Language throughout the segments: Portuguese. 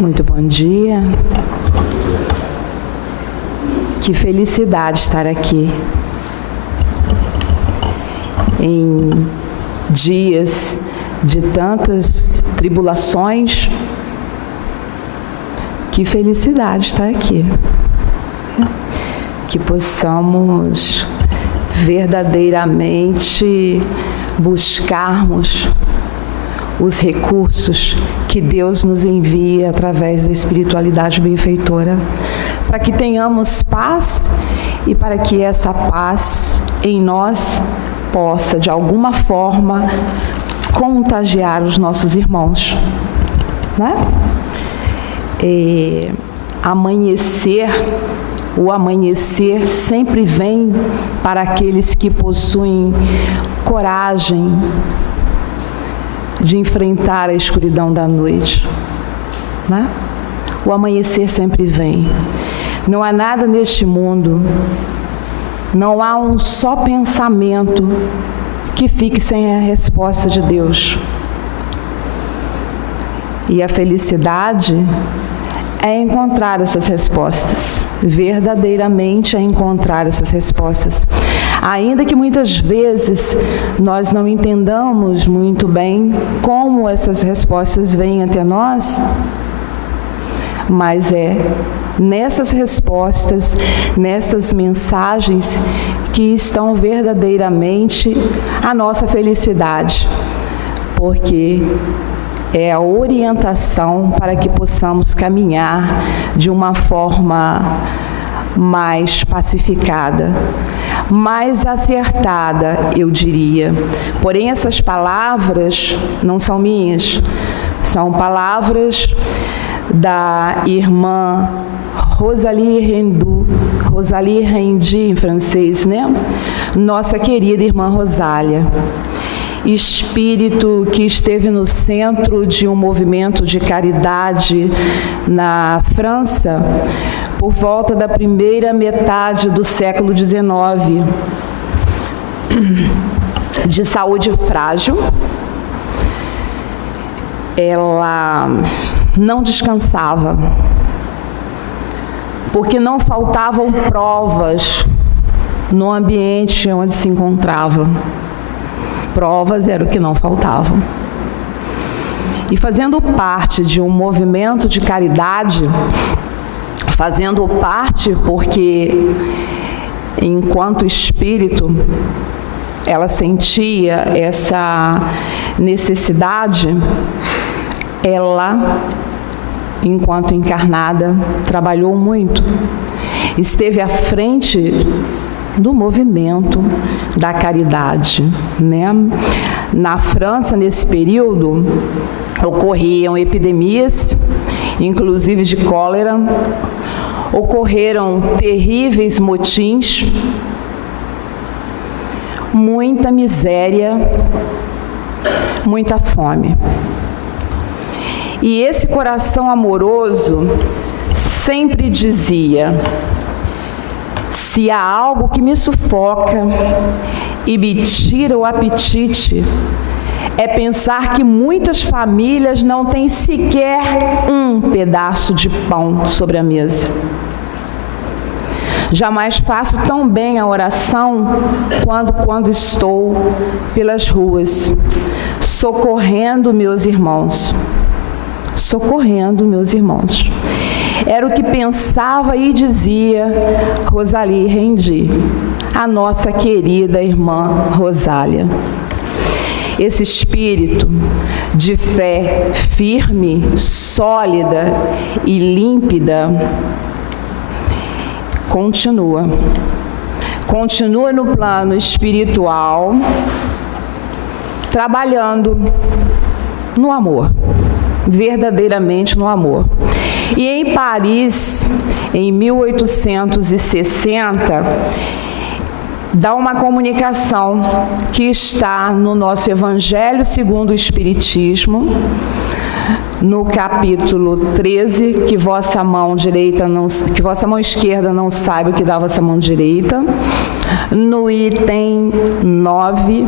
Muito bom dia. Que felicidade estar aqui em dias de tantas tribulações. Que felicidade estar aqui. Que possamos verdadeiramente buscarmos os recursos que Deus nos envia através da espiritualidade benfeitora, para que tenhamos paz e para que essa paz em nós possa, de alguma forma, contagiar os nossos irmãos, né? O amanhecer sempre vem para aqueles que possuem coragem de enfrentar a escuridão da noite, né? O amanhecer sempre vem. Não há nada neste mundo, não há um só pensamento que fique sem a resposta de Deus. E a felicidade é encontrar essas respostas, verdadeiramente é encontrar essas respostas. Ainda que muitas vezes nós não entendamos muito bem como essas respostas vêm até nós, mas é nessas respostas, nessas mensagens que estão verdadeiramente a nossa felicidade, porque é a orientação para que possamos caminhar de uma forma mais pacificada, mais acertada, eu diria. Porém, essas palavras não são minhas, são palavras da irmã Rosalie Rendy, em francês, né? Nossa querida irmã Rosália. Espírito que esteve no centro de um movimento de caridade na França por volta da primeira metade do século XIX, de saúde frágil. Ela não descansava, porque não faltavam provas no ambiente onde se encontrava. Provas era o que não faltavam. E fazendo parte de um movimento de caridade, fazendo parte porque, enquanto espírito, ela sentia essa necessidade, ela, enquanto encarnada, trabalhou muito. Esteve à frente do movimento da caridade, né? Na França, nesse período, ocorriam epidemias, inclusive de cólera, ocorreram terríveis motins, muita miséria, muita fome. E esse coração amoroso sempre dizia: se há algo que me sufoca e me tira o apetite, é pensar que muitas famílias não têm sequer um pedaço de pão sobre a mesa. Jamais faço tão bem a oração quando estou pelas ruas, socorrendo meus irmãos. Socorrendo meus irmãos. Era o que pensava e dizia Rosalie Rendy, a nossa querida irmã Rosália. Esse espírito de fé firme, sólida e límpida continua no plano espiritual, trabalhando no amor, verdadeiramente no amor. E em Paris, em 1860, dá uma comunicação que está no nosso Evangelho segundo o Espiritismo, no capítulo 13, que vossa mão esquerda não saiba o que dá a vossa mão direita, no item 9,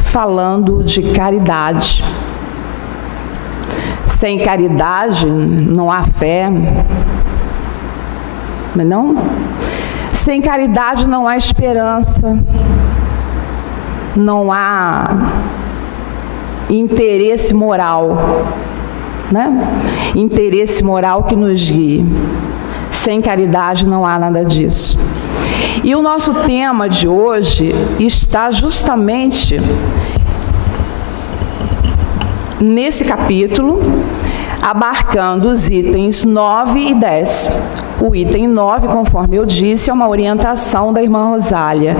falando de caridade. Sem caridade não há fé. Não? Sem caridade não há esperança. Não há interesse moral, né? Interesse moral que nos guie. Sem caridade não há nada disso. E o nosso tema de hoje está justamente nesse capítulo, abarcando os itens 9 e 10. O item 9, conforme eu disse, é uma orientação da irmã Rosália.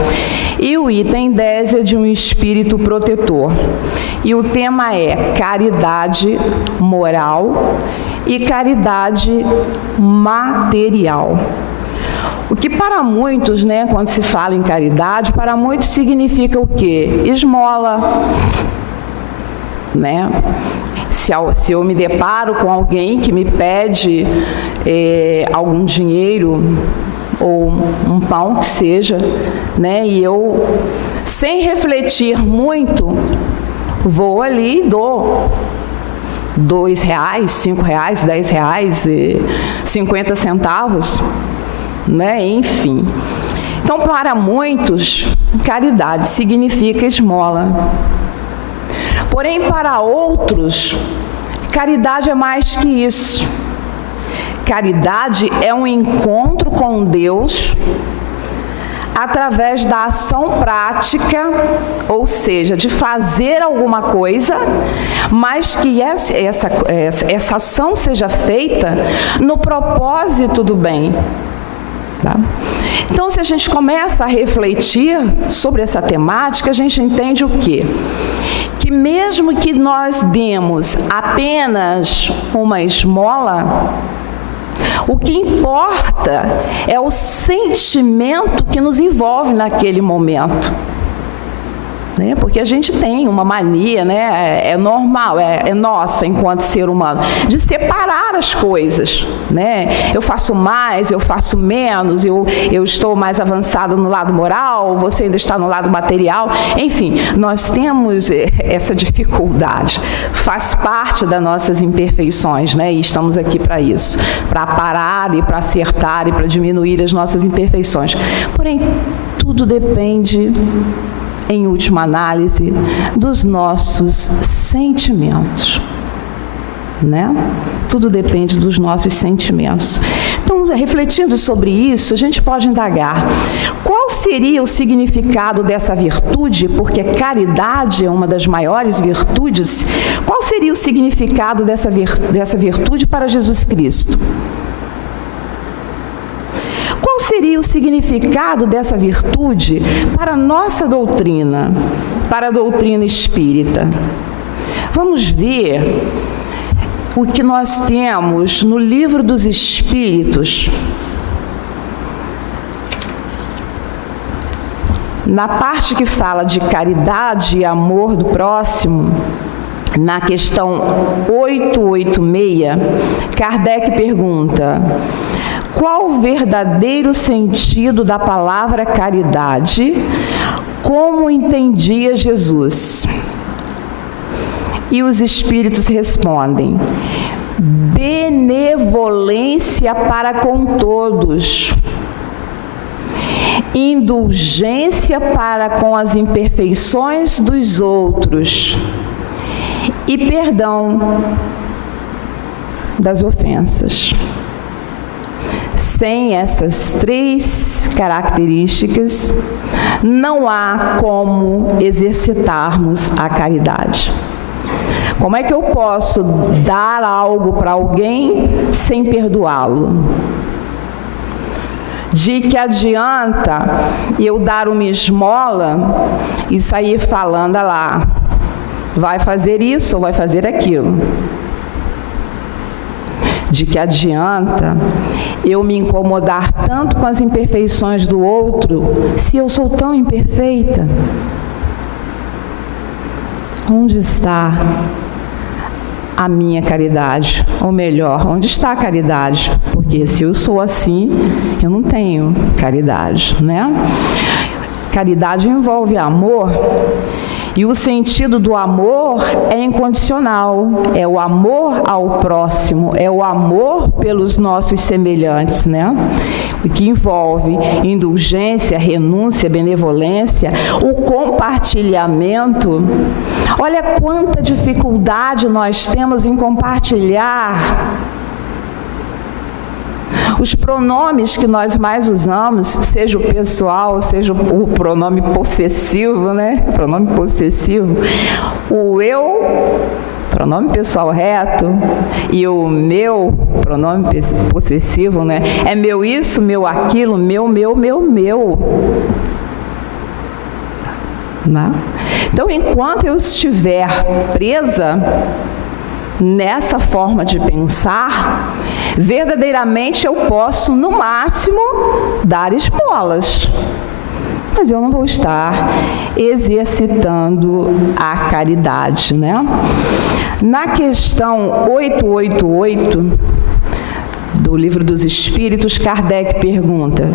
E o item 10 é de um espírito protetor. E o tema é caridade moral e caridade material. O que para muitos, né, quando se fala em caridade, para muitos significa o quê? Esmola, né? Se eu me deparo com alguém que me pede algum dinheiro ou um pão que seja, né, e eu, sem refletir muito, vou ali e dou R$2, R$5, R$10, 50 centavos, né, enfim. Então, para muitos, caridade significa esmola. Porém, para outros, caridade é mais que isso. Caridade é um encontro com Deus através da ação prática, ou seja, de fazer alguma coisa, mas que essa ação seja feita no propósito do bem. Tá? Então, se a gente começa a refletir sobre essa temática, a gente entende o quê? Que mesmo que nós demos apenas uma esmola, o que importa é o sentimento que nos envolve naquele momento. Né? Porque a gente tem uma mania, né? É normal, é nossa enquanto ser humano, de separar as coisas. Né? Eu faço mais, eu faço menos, eu estou mais avançado no lado moral, você ainda está no lado material. Enfim, nós temos essa dificuldade. Faz parte das nossas imperfeições, né? E estamos aqui para isso, para parar e para acertar e para diminuir as nossas imperfeições. Porém, tudo depende, em última análise, dos nossos sentimentos, né? Tudo depende dos nossos sentimentos. Então, refletindo sobre isso, a gente pode indagar: qual seria o significado dessa virtude? Porque caridade é uma das maiores virtudes. Qual seria o significado dessa virtude para Jesus Cristo? Qual seria o significado dessa virtude para a nossa doutrina, para a doutrina espírita? Vamos ver o que nós temos no Livro dos Espíritos, na parte que fala de caridade e amor do próximo. Na questão 886, Kardec pergunta: qual o verdadeiro sentido da palavra caridade? Como entendia Jesus? E os espíritos respondem: benevolência para com todos, indulgência para com as imperfeições dos outros e perdão das ofensas. Sem essas três características, não há como exercitarmos a caridade. Como é que eu posso dar algo para alguém sem perdoá-lo? De que adianta eu dar uma esmola e sair falando lá, vai fazer isso ou vai fazer aquilo? De que adianta eu me incomodar tanto com as imperfeições do outro, se eu sou tão imperfeita? Onde está a minha caridade? Ou melhor, onde está a caridade? Porque se eu sou assim, eu não tenho caridade, né? Caridade envolve amor, E o sentido do amor é incondicional, é o amor ao próximo, é o amor pelos nossos semelhantes, né? O que envolve indulgência, renúncia, benevolência, o compartilhamento. Olha quanta dificuldade nós temos em compartilhar. Os pronomes que nós mais usamos, seja o pessoal, seja o pronome possessivo, né? Pronome possessivo. O eu, pronome pessoal reto, e o meu, pronome possessivo, né? É meu isso, meu aquilo, meu. Né? Então, enquanto eu estiver presa nessa forma de pensar, verdadeiramente eu posso, no máximo, dar esmolas. Mas eu não vou estar exercitando a caridade, né? Na questão 888 do Livro dos Espíritos, Kardec pergunta: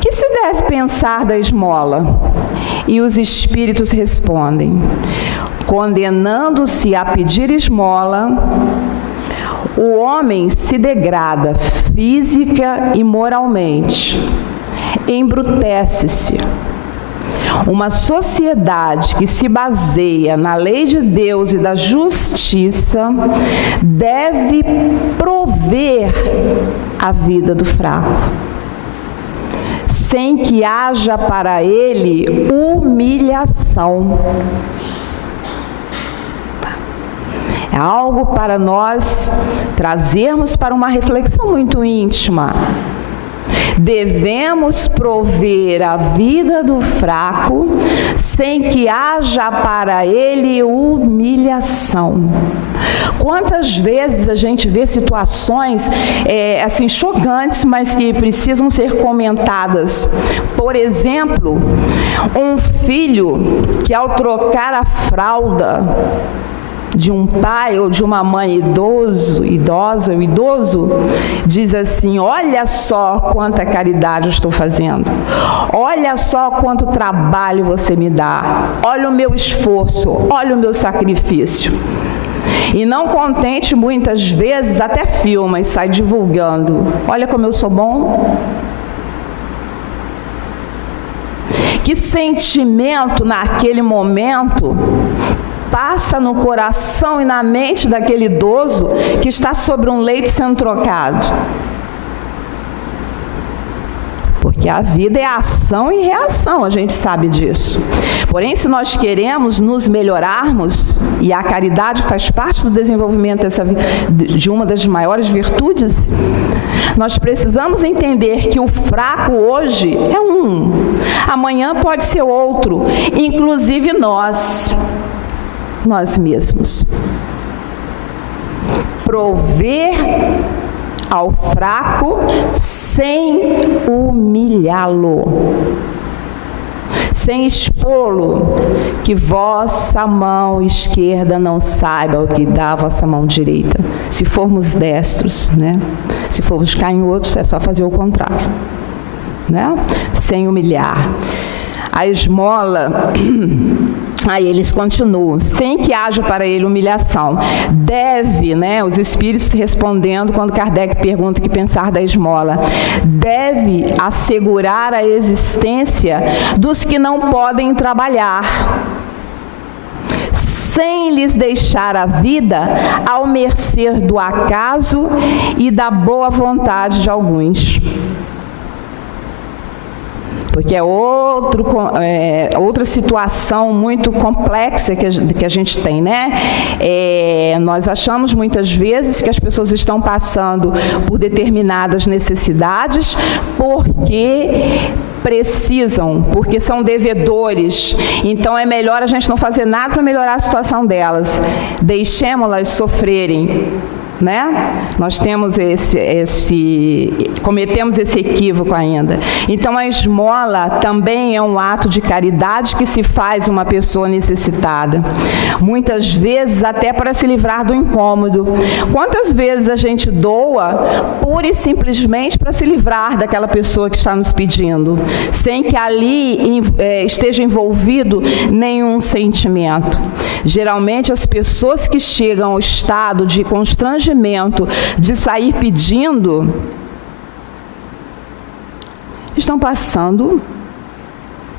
que se deve pensar da esmola? E os espíritos respondem: condenando-se a pedir esmola, o homem se degrada física e moralmente, embrutece-se. Uma sociedade que se baseia na lei de Deus e da justiça deve prover a vida do fraco, sem que haja para ele humilhação. É algo para nós trazermos para uma reflexão muito íntima. Devemos prover a vida do fraco sem que haja para ele humilhação. Quantas vezes a gente vê situações assim chocantes, mas que precisam ser comentadas. Por exemplo, um filho que ao trocar a fralda de um pai ou de uma mãe idosa ou idoso, diz assim: olha só quanta caridade eu estou fazendo, olha só quanto trabalho você me dá, olha o meu esforço, olha o meu sacrifício. E não contente, muitas vezes até filma e sai divulgando: olha como eu sou bom. Que sentimento naquele momento passa no coração e na mente daquele idoso que está sobre um leito sendo trocado? Porque a vida é ação e reação, a gente sabe disso. Porém, se nós queremos nos melhorarmos, e a caridade faz parte do desenvolvimento de uma das maiores virtudes, nós precisamos entender que o fraco hoje é um, amanhã pode ser outro, inclusive nós mesmos. Prover ao fraco sem humilhá-lo, sem expô-lo, que vossa mão esquerda não saiba o que dá a vossa mão direita. Se formos destros, né? Se formos canhotos, é só fazer o contrário, né? Sem humilhar. A esmola, aí eles continuam: sem que haja para ele humilhação. Deve, né, os espíritos respondendo quando Kardec pergunta o que pensar da esmola, deve assegurar a existência dos que não podem trabalhar, sem lhes deixar a vida ao mercê do acaso e da boa vontade de alguns. Porque é outra situação muito complexa que a gente tem, né? Nós achamos muitas vezes que as pessoas estão passando por determinadas necessidades porque precisam, porque são devedores. Então é melhor a gente não fazer nada para melhorar a situação delas. Deixemos-las sofrerem. né? Nós temos cometemos esse equívoco ainda. Então, a esmola também é um ato de caridade que se faz uma pessoa necessitada. Muitas vezes até para se livrar do incômodo. Quantas vezes a gente doa pura e simplesmente para se livrar daquela pessoa que está nos pedindo, sem que ali esteja envolvido nenhum sentimento. Geralmente as pessoas que chegam ao estado de constrangimento de sair pedindo estão passando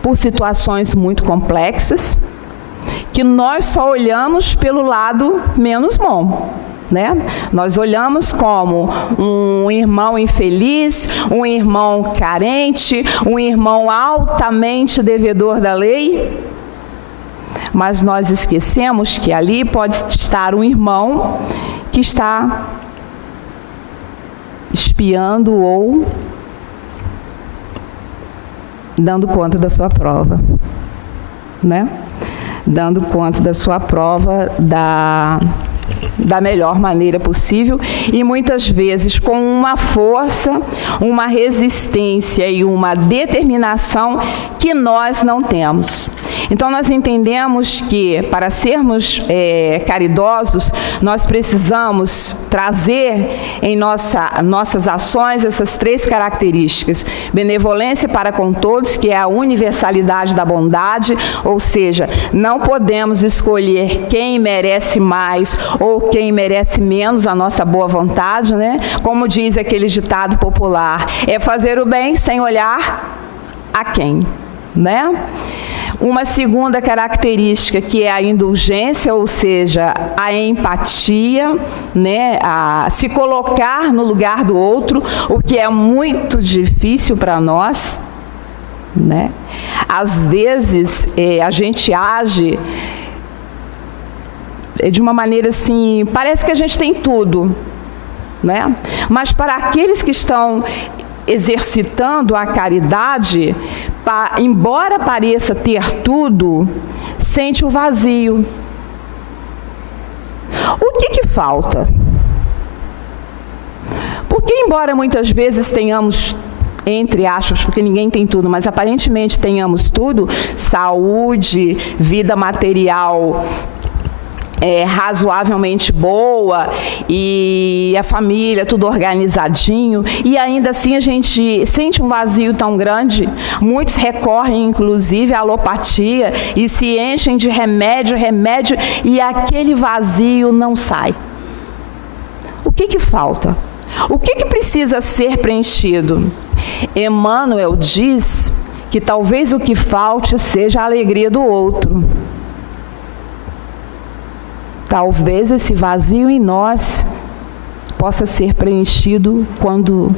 por situações muito complexas que nós só olhamos pelo lado menos bom, né? Nós olhamos como um irmão infeliz, um irmão carente, um irmão altamente devedor da lei, mas nós esquecemos que ali pode estar um irmão que está espiando ou dando conta da sua prova, né? Dando conta da sua prova da melhor maneira possível e muitas vezes com uma força, uma resistência e uma determinação que nós não temos. Então, nós entendemos que para sermos caridosos, nós precisamos trazer em nossas ações essas 3 características. Benevolência para com todos, que é a universalidade da bondade, ou seja, não podemos escolher quem merece mais ou quem merece menos a nossa boa vontade, né? Como diz aquele ditado popular, é fazer o bem sem olhar a quem, né? Uma segunda característica que é a indulgência, ou seja, a empatia, né? A se colocar no lugar do outro, o que é muito difícil para nós, né? Às vezes a gente age de uma maneira assim, parece que a gente tem tudo, né? Mas para aqueles que estão exercitando a caridade, embora pareça ter tudo, sente o vazio. O que falta? Porque embora muitas vezes tenhamos, entre aspas, porque ninguém tem tudo, mas aparentemente tenhamos tudo, saúde, vida material razoavelmente boa e a família tudo organizadinho, e ainda assim a gente sente um vazio tão grande. Muitos recorrem inclusive à alopatia e se enchem de remédio e aquele vazio não sai. O que falta? O que precisa ser preenchido? Emmanuel diz que talvez o que falte seja a alegria do outro. Talvez esse vazio em nós possa ser preenchido quando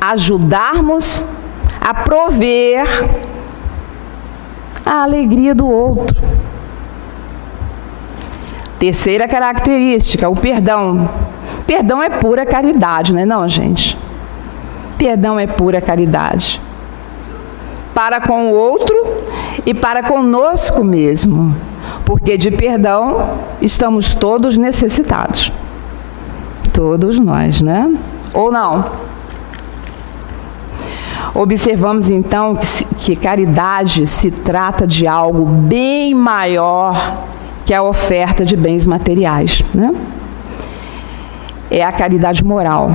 ajudarmos a prover a alegria do outro. Terceira característica, o perdão. Perdão é pura caridade, não é não, gente? Perdão é pura caridade. Para com o outro e para conosco mesmo. Porque de perdão estamos todos necessitados. Todos nós, né? Ou não? Observamos então que caridade se trata de algo bem maior que a oferta de bens materiais, né? É a caridade moral.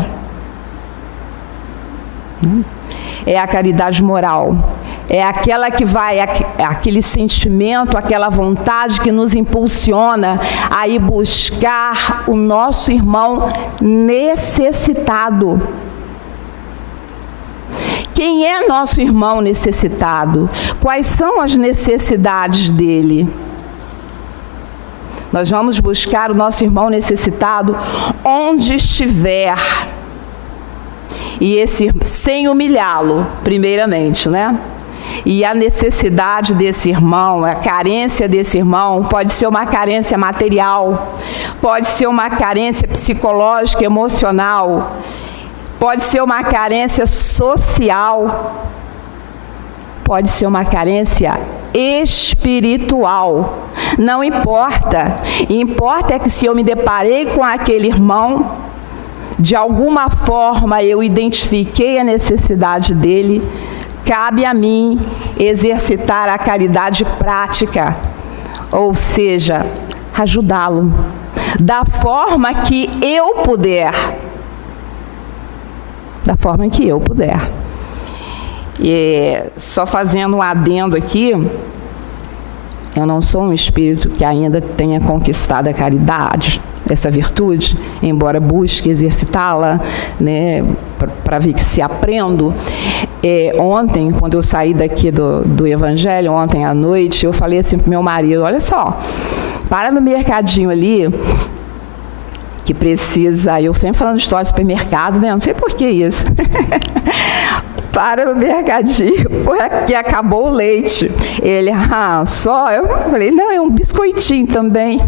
É a caridade moral. É aquela que vai, aquele sentimento, aquela vontade que nos impulsiona a ir buscar o nosso irmão necessitado. Quem é nosso irmão necessitado? Quais são as necessidades dele? Nós vamos buscar o nosso irmão necessitado onde estiver. E sem humilhá-lo, primeiramente, né? E a necessidade desse irmão, a carência desse irmão, pode ser uma carência material, pode ser uma carência psicológica, emocional, pode ser uma carência social, pode ser uma carência espiritual. Não importa. Importa é que se eu me deparei com aquele irmão, de alguma forma eu identifiquei a necessidade dele, cabe a mim exercitar a caridade prática, ou seja, ajudá-lo da forma que eu puder. Da forma que eu puder. E só fazendo um adendo aqui, eu não sou um espírito que ainda tenha conquistado a caridade, essa virtude, embora busque exercitá-la, né, para ver que se aprendo. Ontem, quando eu saí daqui do Evangelho, ontem à noite, eu falei assim para o meu marido, olha só, para no mercadinho ali, que precisa, eu sempre falando de história de supermercado, né, não sei por que isso. Para no mercadinho, porque acabou o leite. Ele, só? Eu falei, não, é um biscoitinho também.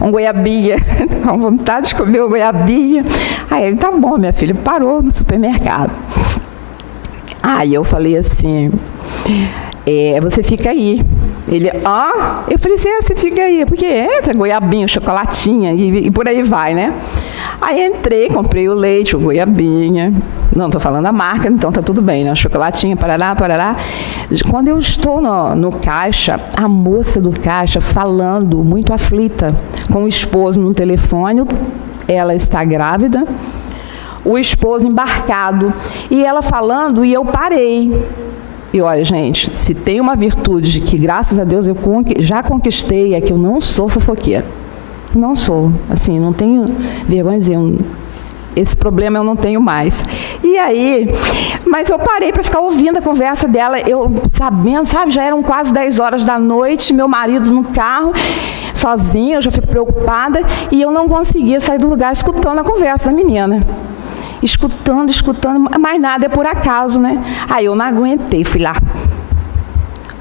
Um goiabinha, com vontade de comer uma goiabinha. Aí ele, tá bom, minha filha, parou no supermercado. Aí eu falei assim, você fica aí. Ele, eu falei assim, você fica aí, porque entra goiabinha, chocolatinha e por aí vai, né? Aí entrei, comprei o leite, o goiabinha, não estou falando a marca, então tá tudo bem, né? Chocolatinha, parará. Quando eu estou no caixa, a moça do caixa falando, muito aflita, com o esposo no telefone, ela está grávida, o esposo embarcado, e ela falando, e eu parei. E olha, gente, se tem uma virtude que, graças a Deus, eu já conquistei, é que eu não sou fofoqueira. Não sou, assim, não tenho vergonha de dizer, esse problema eu não tenho mais. E aí, mas eu parei para ficar ouvindo a conversa dela, eu sabendo, sabe, já eram quase 10 horas da noite, meu marido no carro, sozinho, eu já fico preocupada, e eu não conseguia sair do lugar escutando a conversa da menina. Escutando, mas nada é por acaso, né? Aí eu não aguentei, fui lá.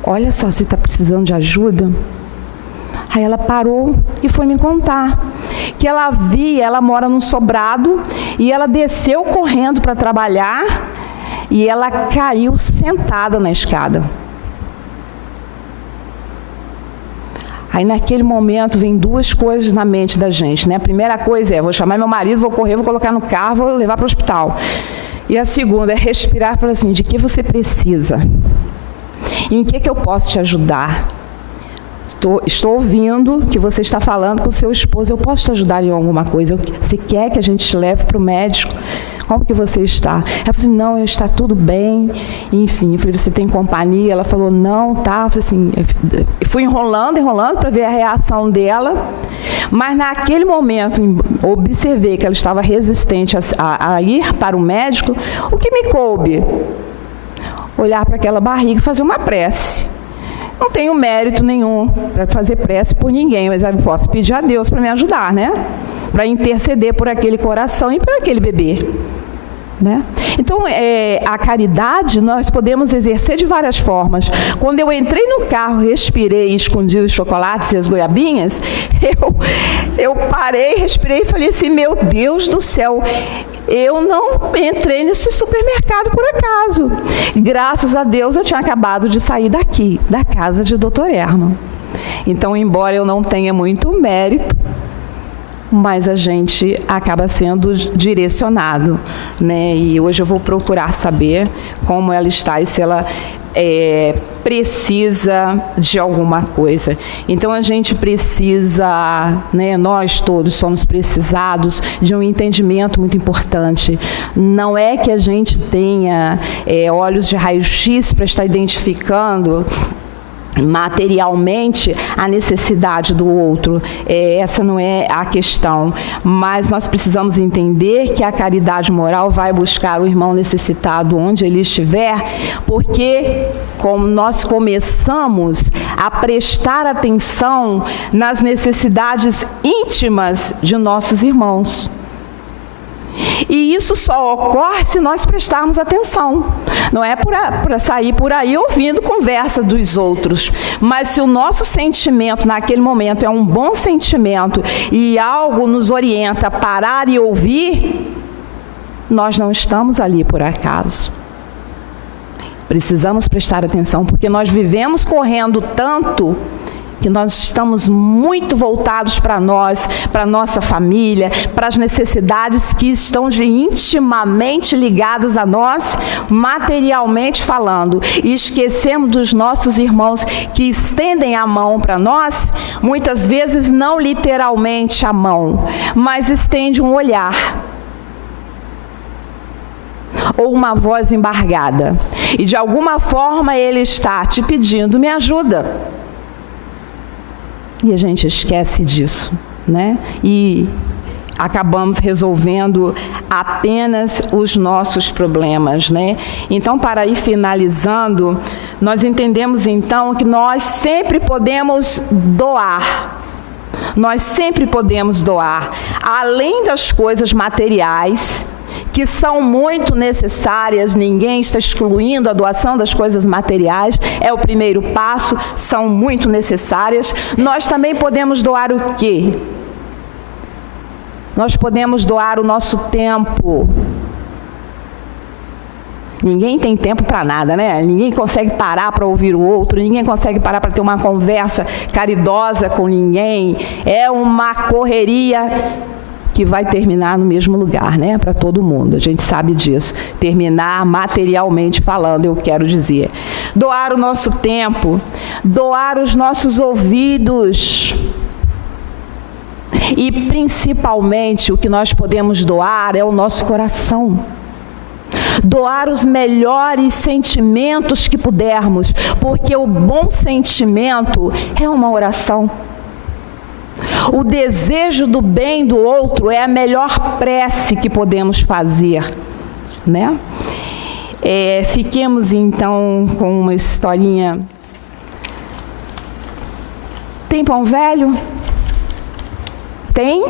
Olha só, você está precisando de ajuda? Aí ela parou e foi me contar que ela mora num sobrado e ela desceu correndo para trabalhar e ela caiu sentada na escada. Aí naquele momento vem duas coisas na mente da gente, né? A primeira coisa é, vou chamar meu marido, vou correr, vou colocar no carro, vou levar para o hospital. E a segunda é respirar e falar assim, de que você precisa? Em que eu posso te ajudar? Estou ouvindo que você está falando com o seu esposo, eu posso te ajudar em alguma coisa? Você quer que a gente te leve para o médico? Como que você está? Ela falou assim, não, está tudo bem. Enfim, eu falei, você tem companhia? Ela falou, não, tá. Eu falei assim, eu fui enrolando para ver a reação dela. Mas naquele momento, observei que ela estava resistente a ir para o médico. O que me coube? Olhar para aquela barriga e fazer uma prece. Não tenho mérito nenhum para fazer prece por ninguém, mas eu posso pedir a Deus para me ajudar, né? Para interceder por aquele coração e por aquele bebê. Né? Então, a caridade nós podemos exercer de várias formas. Quando eu entrei no carro, respirei e escondi os chocolates e as goiabinhas, eu parei, respirei e falei assim, meu Deus do céu, eu não entrei nesse supermercado por acaso. Graças a Deus eu tinha acabado de sair daqui, da casa de Dr. Herman. Então, embora eu não tenha muito mérito, mas a gente acaba sendo direcionado, né? E hoje eu vou procurar saber como ela está e se ela precisa de alguma coisa. Então a gente precisa, né, nós todos somos precisados de um entendimento muito importante. Não é que a gente tenha olhos de raio-x para estar identificando materialmente a necessidade do outro, essa não é a questão, mas nós precisamos entender que a caridade moral vai buscar o irmão necessitado onde ele estiver, porque como nós começamos a prestar atenção nas necessidades íntimas de nossos irmãos. E isso só ocorre se nós prestarmos atenção. Não é para sair por aí ouvindo conversa dos outros. Mas se o nosso sentimento naquele momento é um bom sentimento e algo nos orienta a parar e ouvir, nós não estamos ali por acaso. Precisamos prestar atenção, porque nós vivemos correndo tanto que nós estamos muito voltados para nós, para a nossa família, para as necessidades que estão intimamente ligadas a nós, materialmente falando, e esquecemos dos nossos irmãos que estendem a mão para nós, muitas vezes não literalmente a mão, mas estende um olhar, ou uma voz embargada, e de alguma forma ele está te pedindo, me ajuda. E a gente esquece disso, né? E acabamos resolvendo apenas os nossos problemas, né? Então, para ir finalizando, nós entendemos então que nós sempre podemos doar. Nós sempre podemos doar, além das coisas materiais, que são muito necessárias, ninguém está excluindo a doação das coisas materiais, é o primeiro passo, são muito necessárias. Nós também podemos doar o quê? Nós podemos doar o nosso tempo. Ninguém tem tempo para nada, né? Ninguém consegue parar para ouvir o outro, ninguém consegue parar para ter uma conversa caridosa com ninguém. É uma correria que vai terminar no mesmo lugar, né? Para todo mundo, a gente sabe disso. Terminar materialmente falando, eu quero dizer. Doar o nosso tempo, doar os nossos ouvidos. E principalmente o que nós podemos doar é o nosso coração. Doar os melhores sentimentos que pudermos, porque o bom sentimento é uma oração. O desejo do bem do outro é a melhor prece que podemos fazer, né? Fiquemos então com uma historinha. Tem pão velho? Tem?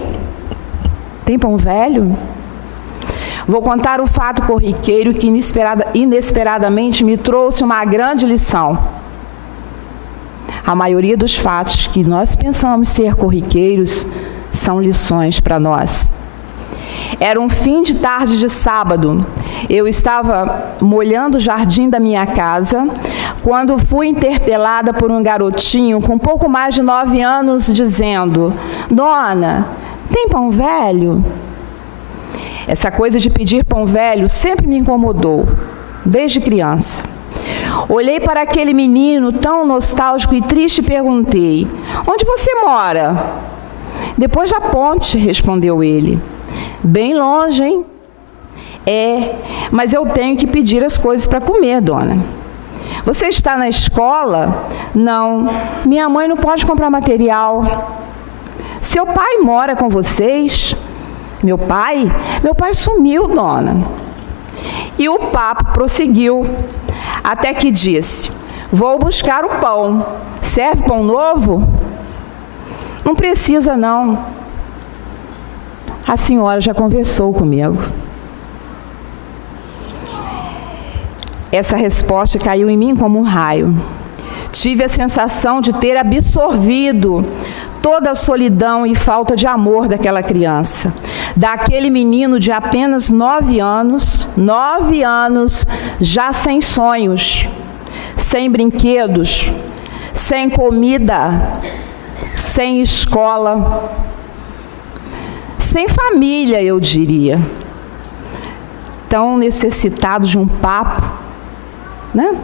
Tem pão velho? Vou contar um fato corriqueiro que inesperadamente me trouxe uma grande lição. A maioria dos fatos que nós pensamos ser corriqueiros são lições para nós. Era um fim de tarde de sábado. Eu estava molhando o jardim da minha casa quando fui interpelada por um garotinho com pouco mais de 9 anos dizendo: Dona, tem pão velho? Essa coisa de pedir pão velho sempre me incomodou, desde criança. Olhei para aquele menino tão nostálgico e triste e perguntei: onde você mora? Depois da ponte, respondeu ele. Bem longe, hein? Mas eu tenho que pedir as coisas para comer, dona. Você está na escola? Não, minha mãe não pode comprar material. Seu pai mora com vocês? Meu pai sumiu, dona. E o papo prosseguiu, até que disse: vou buscar o pão. Serve pão novo? Não precisa, não. A senhora já conversou comigo. Essa resposta caiu em mim como um raio. Tive a sensação de ter absorvido toda a solidão e falta de amor daquela criança, daquele menino de apenas 9 anos, já sem sonhos, sem brinquedos, sem comida, sem escola, sem família, eu diria. Tão necessitado de um papo, né?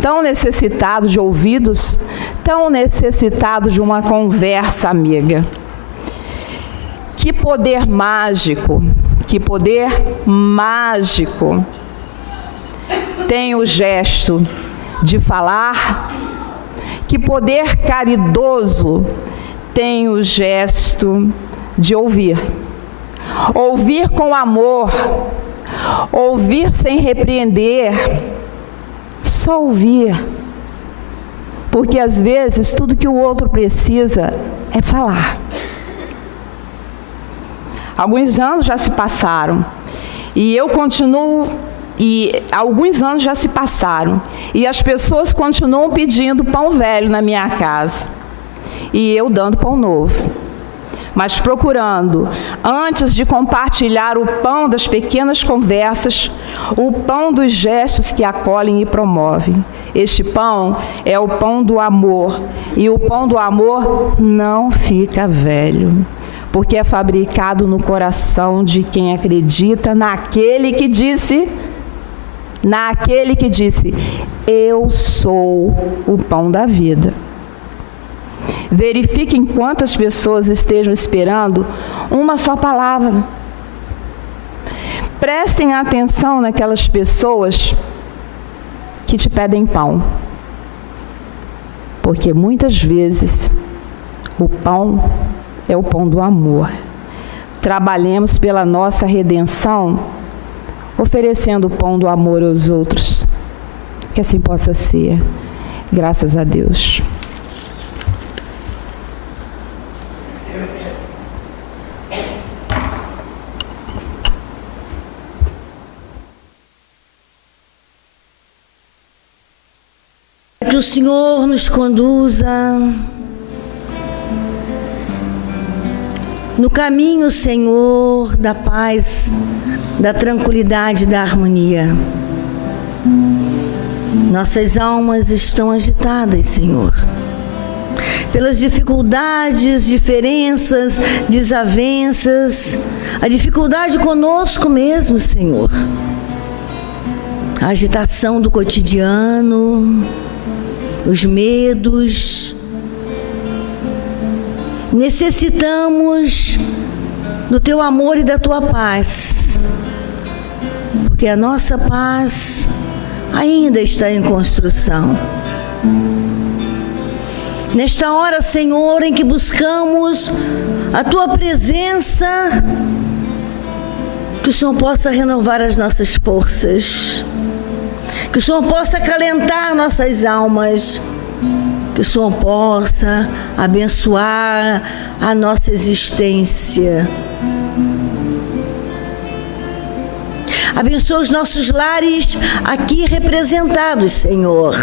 Tão necessitado de ouvidos, tão necessitado de uma conversa amiga. Que poder mágico tem o gesto de falar, que poder caridoso tem o gesto de ouvir. Ouvir com amor, ouvir sem repreender, só ouvir. Porque às vezes tudo que o outro precisa é falar. Alguns anos já se passaram e eu continuo, e alguns anos já se passaram e as pessoas continuam pedindo pão velho na minha casa e eu dando pão novo. mas procurando, antes de compartilhar o pão das pequenas conversas, o pão dos gestos que acolhem e promovem. Este pão é o pão do amor, e o pão do amor não fica velho, porque é fabricado no coração de quem acredita naquele que disse, eu sou o pão da vida. Verifiquem quantas pessoas estejam esperando uma só palavra. Prestem atenção naquelas pessoas que te pedem pão, porque muitas vezes o pão é o pão do amor. Trabalhemos pela nossa redenção, oferecendo o pão do amor aos outros. Que assim possa ser. Graças a Deus. Que o Senhor nos conduza no caminho, Senhor, da paz, da tranquilidade, da harmonia. Nossas almas estão agitadas, Senhor, pelas dificuldades, diferenças, desavenças, a dificuldade conosco mesmo, Senhor. A agitação do cotidiano, os medos. Necessitamos do Teu amor e da Tua paz, porque a nossa paz ainda está em construção. Nesta hora, Senhor, em que buscamos a Tua presença, que o Senhor possa renovar as nossas forças, que o Senhor possa acalentar nossas almas, que o Senhor possa abençoar a nossa existência. Abençoa os nossos lares aqui representados, Senhor.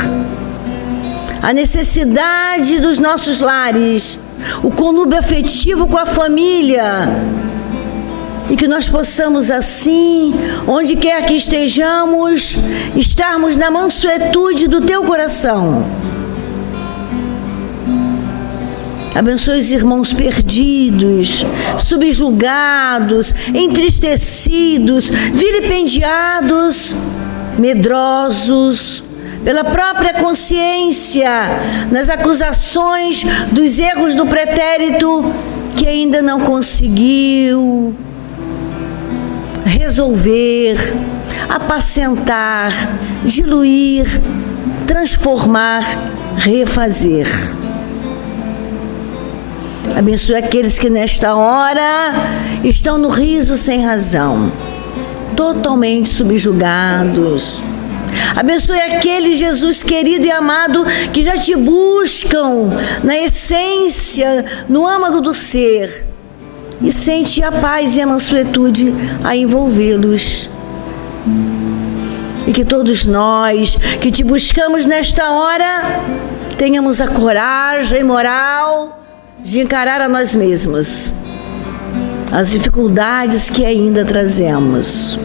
A necessidade dos nossos lares, o conluio afetivo com a família, e que nós possamos assim, onde quer que estejamos, estarmos na mansuetude do Teu coração. Abençoe os irmãos perdidos, subjugados, entristecidos, vilipendiados, medrosos, pela própria consciência, nas acusações dos erros do pretérito, que ainda não conseguiu resolver, apacentar, diluir, transformar, refazer. Abençoe aqueles que nesta hora estão no riso sem razão, totalmente subjugados. Abençoe aqueles, Jesus querido e amado, que já Te buscam na essência, no âmago do ser, e sente a paz e a mansuetude a envolvê-los. E que todos nós que Te buscamos nesta hora tenhamos a coragem moral de encarar a nós mesmos as dificuldades que ainda trazemos.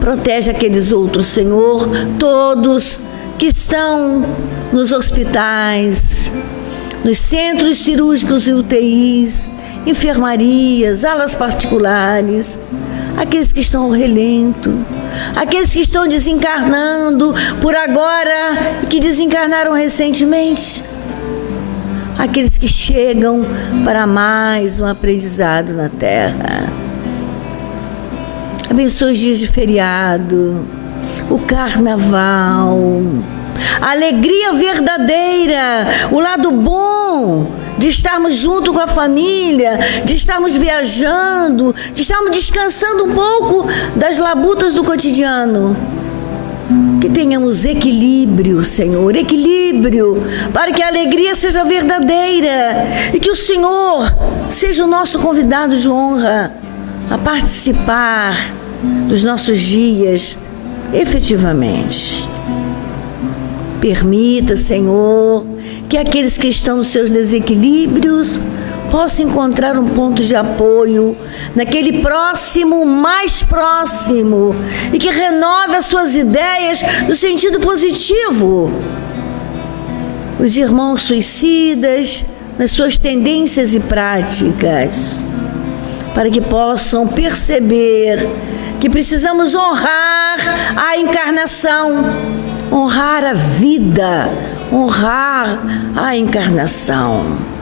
Protege aqueles outros, Senhor, todos que estão nos hospitais, nos centros cirúrgicos e UTIs, enfermarias, alas particulares, aqueles que estão ao relento, aqueles que estão desencarnando por agora e que desencarnaram recentemente, aqueles que chegam para mais um aprendizado na Terra. Abençoe os dias de feriado, o carnaval, a alegria verdadeira, o lado bom de estarmos junto com a família, de estarmos viajando, de estarmos descansando um pouco das labutas do cotidiano. Que tenhamos equilíbrio, Senhor, equilíbrio, para que a alegria seja verdadeira e que o Senhor seja o nosso convidado de honra a participar dos nossos dias efetivamente. Permita, Senhor, que aqueles que estão nos seus desequilíbrios possa encontrar um ponto de apoio naquele próximo, mais próximo, e que renove as suas ideias no sentido positivo. Os irmãos suicidas, nas suas tendências e práticas, para que possam perceber que precisamos honrar a encarnação, honrar a vida, honrar a encarnação.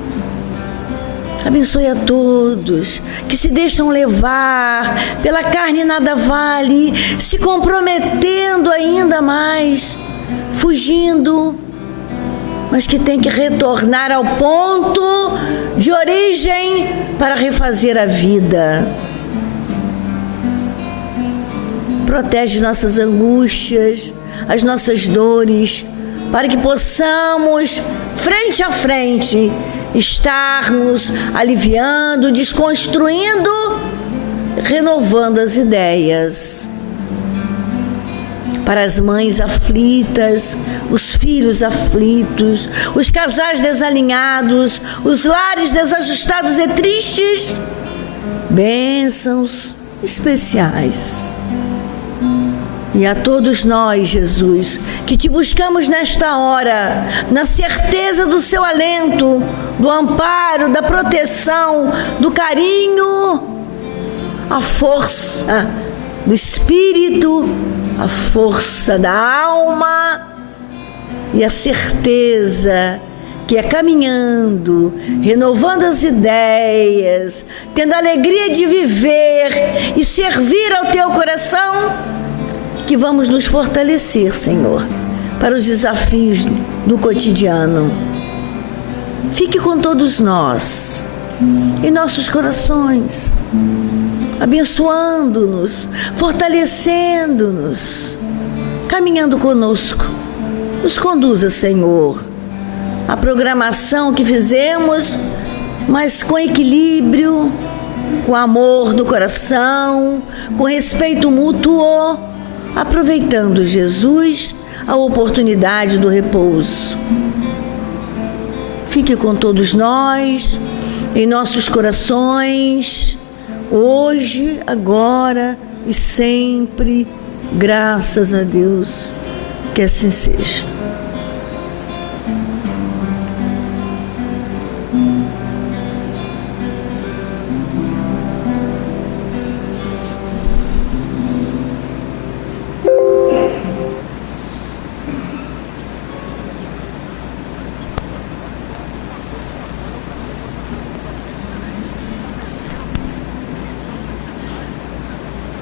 Abençoe a todos que se deixam levar pela carne nada vale, se comprometendo ainda mais, fugindo, mas que tem que retornar ao ponto de origem para refazer a vida. Protege nossas angústias, as nossas dores, para que possamos, frente a frente, estarmos aliviando, desconstruindo, renovando as ideias. Para as mães aflitas, os filhos aflitos, os casais desalinhados, os lares desajustados e tristes, bênçãos especiais. E a todos nós, Jesus, que te buscamos nesta hora, na certeza do seu alento, do amparo, da proteção, do carinho, a força do espírito, a força da alma e a certeza que é caminhando, renovando as ideias, tendo a alegria de viver e servir ao teu coração, que vamos nos fortalecer, Senhor, para os desafios do cotidiano. Fique com todos nós, em nossos corações, abençoando-nos, fortalecendo-nos, caminhando conosco. Nos conduza, Senhor, a programação que fizemos, mas com equilíbrio, com amor no coração, com respeito mútuo, aproveitando, Jesus, a oportunidade do repouso. Fique com todos nós, em nossos corações, hoje, agora e sempre, graças a Deus, que assim seja.